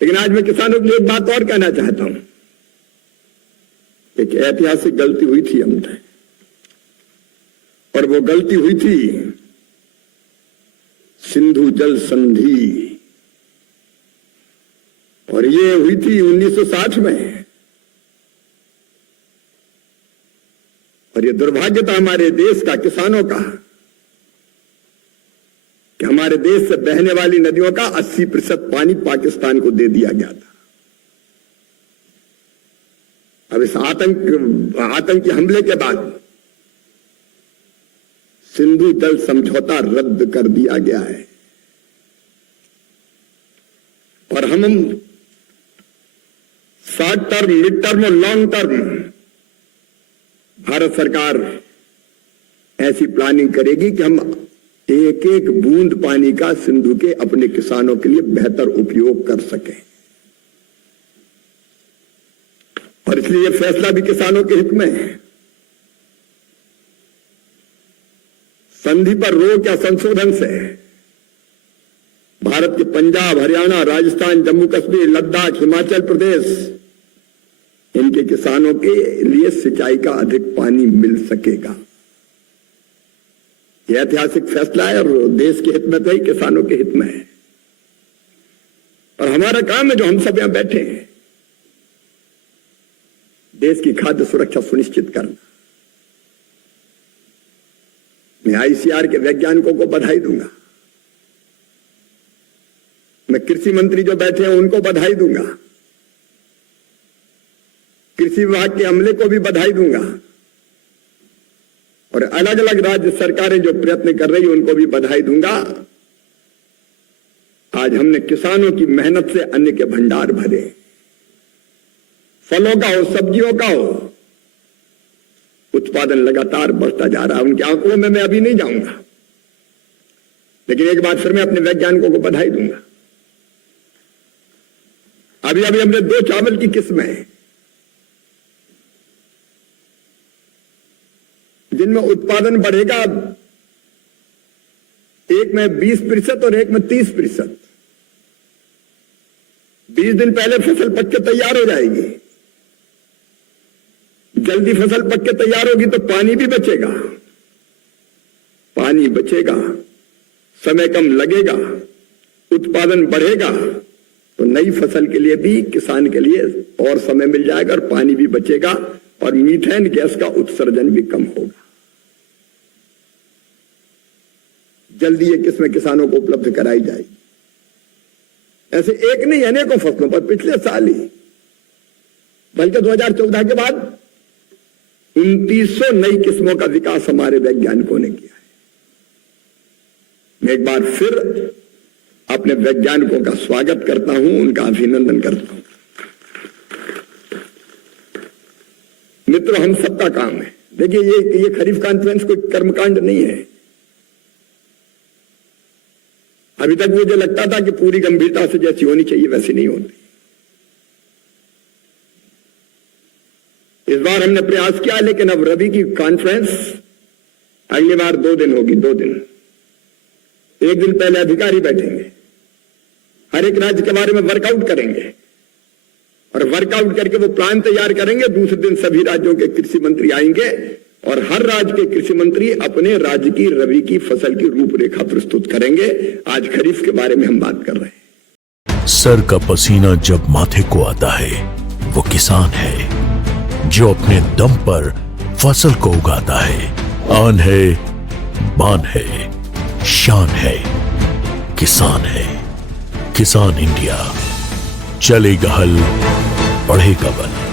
लेकिन आज मैं किसानों के लिए एक बात और कहना चाहता हूं। एक ऐतिहासिक गलती हुई थी हमसे, और वो गलती हुई थी सिंधु जल संधि, और ये हुई थी 1960 में। और ये दुर्भाग्य था हमारे देश का, किसानों का, कि हमारे देश से बहने वाली नदियों का 80% पानी पाकिस्तान को दे दिया गया था। अब इस आतंकी हमले के बाद सिंधु जल समझौता रद्द कर दिया गया है, और हम शॉर्ट टर्म, मिड टर्म और लॉन्ग टर्म भारत सरकार ऐसी प्लानिंग करेगी कि हम एक एक बूंद पानी का सिंधु के अपने किसानों के लिए बेहतर उपयोग कर सकें। और इसलिए यह फैसला भी किसानों के हित में है। संधि पर रोक या संशोधन से भारत के पंजाब, हरियाणा, राजस्थान, जम्मू कश्मीर, लद्दाख, हिमाचल प्रदेश, इनके किसानों के लिए सिंचाई का अधिक पानी मिल सकेगा। यह ऐतिहासिक फैसला है, और देश के हित में तो ही किसानों के हित में है। और हमारा काम है, जो हम सब यहां बैठे हैं, देश की खाद्य सुरक्षा सुनिश्चित करना। मैं आईसीआर के वैज्ञानिकों को बधाई दूंगा, मैं कृषि मंत्री जो बैठे हैं उनको बधाई दूंगा, कृषि विभाग के अमले को भी बधाई दूंगा, और अलग अलग राज्य सरकारें जो प्रयत्न कर रही है उनको भी बधाई दूंगा। आज हमने किसानों की मेहनत से अन्न के भंडार भरे, फलों का हो, सब्जियों का हो, उत्पादन लगातार बढ़ता जा रहा है। उनके आंकड़ों में मैं अभी नहीं जाऊंगा, लेकिन एक बार फिर मैं अपने वैज्ञानिकों को बधाई दूंगा। अभी हमने 2 चावल की किस्में जिनमें उत्पादन बढ़ेगा, एक में 20% और एक में 30%। 20 दिन पहले फसल पक के तैयार हो जाएगी। जल्दी फसल पक के तैयार होगी तो पानी भी बचेगा, पानी बचेगा, समय कम लगेगा, उत्पादन बढ़ेगा, तो नई फसल के लिए भी, किसान के लिए और समय मिल जाएगा, और पानी भी बचेगा, और मीथेन गैस का उत्सर्जन भी कम होगा। जल्दी ये किस्में किसानों को उपलब्ध कराई जाएगी। ऐसे एक नहीं, अनेकों फसलों पर पिछले साल ही, बल्कि 2014 के बाद 2900 नई किस्मों का विकास हमारे वैज्ञानिकों ने किया है। मैं एक बार फिर अपने वैज्ञानिकों का स्वागत करता हूं, उनका अभिनंदन करता हूं। मित्रों, हम सबका काम है। देखिए, ये खरीफ कॉन्फ्रेंस कोई कर्मकांड नहीं है। अभी तक मुझे लगता था कि पूरी गंभीरता से जैसी होनी चाहिए वैसी नहीं होती। इस बार हमने प्रयास किया, लेकिन अब रबी की कॉन्फ्रेंस अगली बार 2 दिन होगी। 2 दिन, एक दिन पहले अधिकारी बैठेंगे, हर एक राज्य के बारे में वर्कआउट करेंगे, और वर्कआउट करके वो प्लान तैयार करेंगे। दूसरे दिन सभी राज्यों के कृषि मंत्री आएंगे, और हर राज्य के कृषि मंत्री अपने राज्य की रबी की फसल की रूपरेखा प्रस्तुत करेंगे। आज खरीफ के बारे में हम बात कर रहे हैं। सर का पसीना जब माथे को आता है, वो किसान है जो अपने दम पर फसल को उगाता है। आन है, बान है, शान है, किसान है। किसान इंडिया, चलेगा हल, बढ़ेगा बल।